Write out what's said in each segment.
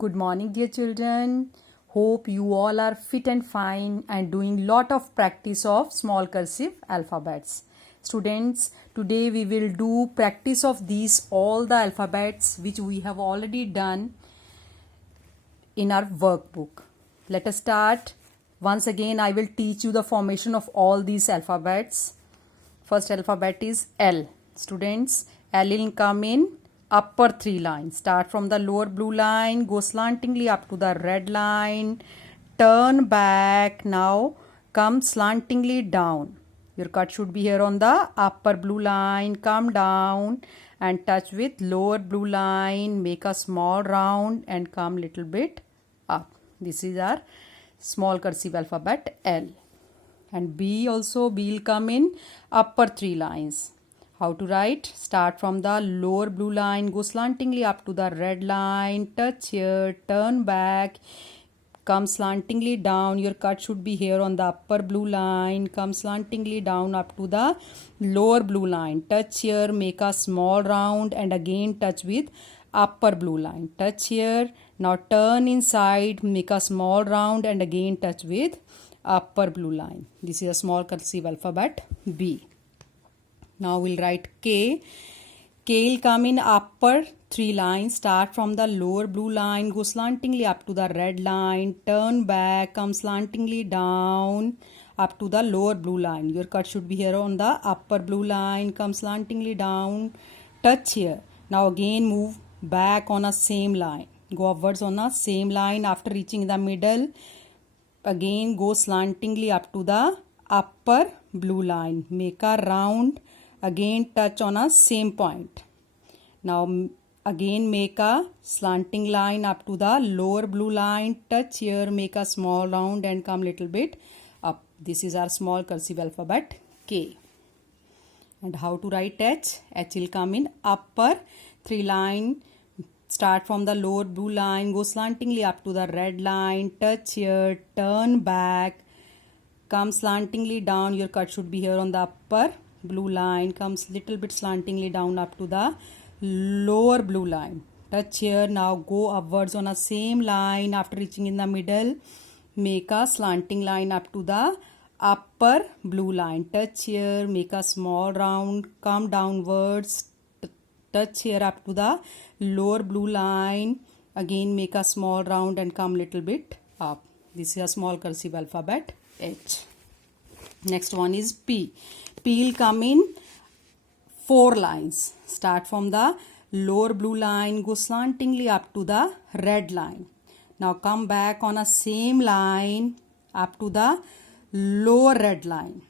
Good morning, dear children. Hope you all are fit and fine and doing lot of practice of small cursive alphabets. Students, today we will do practice of these all the alphabets which we have already done in our workbook. Let us start. Once again, I will teach you the formation of all these alphabets. First alphabet is L. Students, L will come in upper three lines. Start from the lower blue line, go slantingly up to the red line, turn back, now come slantingly down. Your cut should be here on the upper blue line, come down and touch with lower blue line, make a small round and come little bit up. This is our small cursive alphabet L. And B also, B will come in upper three lines. How to write? Start from the lower blue line, go slantingly up to the red line, touch here, turn back, come slantingly down. Your cut should be here on the upper blue line, come slantingly down up to the lower blue line, touch here, make a small round and again touch with upper blue line, touch here, now turn inside, make a small round and again touch with upper blue line. This is a small cursive alphabet B. Now we'll write K. K will come in upper three lines. Start from the lower blue line, go slantingly up to the red line, turn back, come slantingly down up to the lower blue line. Your cut should be here on the upper blue line, come slantingly down, touch here. Now again move back on a same line. Go upwards on a same line. After reaching the middle, again go slantingly up to the upper blue line. Make a round. Again touch on a same point. Now again make a slanting line up to the lower blue line, touch here, make a small round and come little bit up. This is our small cursive alphabet K. And how to write H? H will come in upper three line. Start from the lower blue line, go slantingly up to the red line, touch here, turn back, come slantingly down. Your cut should be here on the upper blue line, comes little bit slantingly down up to the lower blue line, touch here, now go upwards on a same line. After reaching in the middle, make a slanting line up to the upper blue line, touch here, make a small round, come downwards, touch here up to the lower blue line, again make a small round and come little bit up. This is a small cursive alphabet H. Next one is P. P will come in four lines. Start from the lower blue line, go slantingly up to the red line. Now come back on a same line up to the lower red line.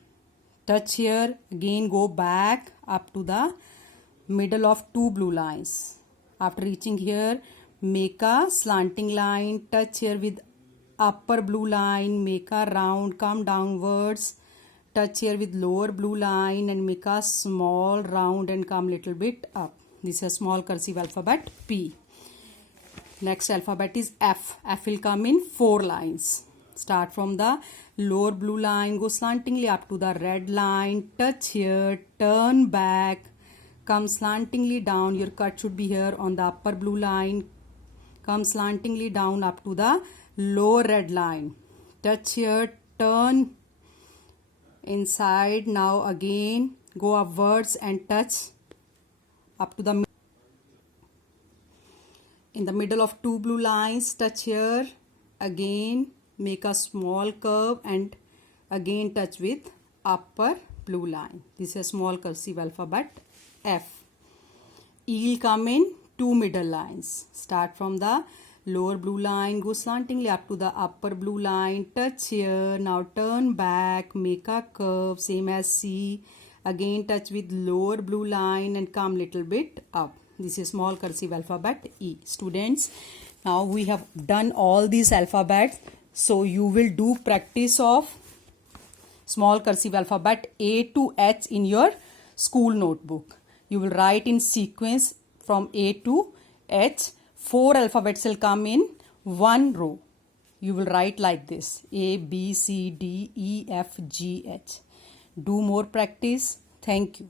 Touch here, again go back up to the middle of two blue lines. After reaching here, make a slanting line, touch here with upper blue line, make a round, come downwards, touch here with lower blue line and make a small round and come little bit up. This is a small cursive alphabet P. Next alphabet is F. F will come in four lines. Start from the lower blue line, go slantingly up to the red line, touch here, turn back, come slantingly down. Your cut should be here on the upper blue line, come slantingly down up to the lower red line, touch here, turn inside, now again go upwards and touch up to the in the middle of two blue lines, touch here, again make a small curve and again touch with upper blue line. This is a small cursive alphabet F. E will come in two middle lines. Start from the lower blue line, go slantingly up to the upper blue line, touch here, now turn back, make a curve same as C, again touch with lower blue line and come little bit up. This is small cursive alphabet E. Students, now we have done all these alphabets, so you will do practice of small cursive alphabet A to H in your school notebook. You will write in sequence from A to H. Four alphabets will come in one row. You will write like this: A, B, C, D, E, F, G, H. Do more practice. Thank you.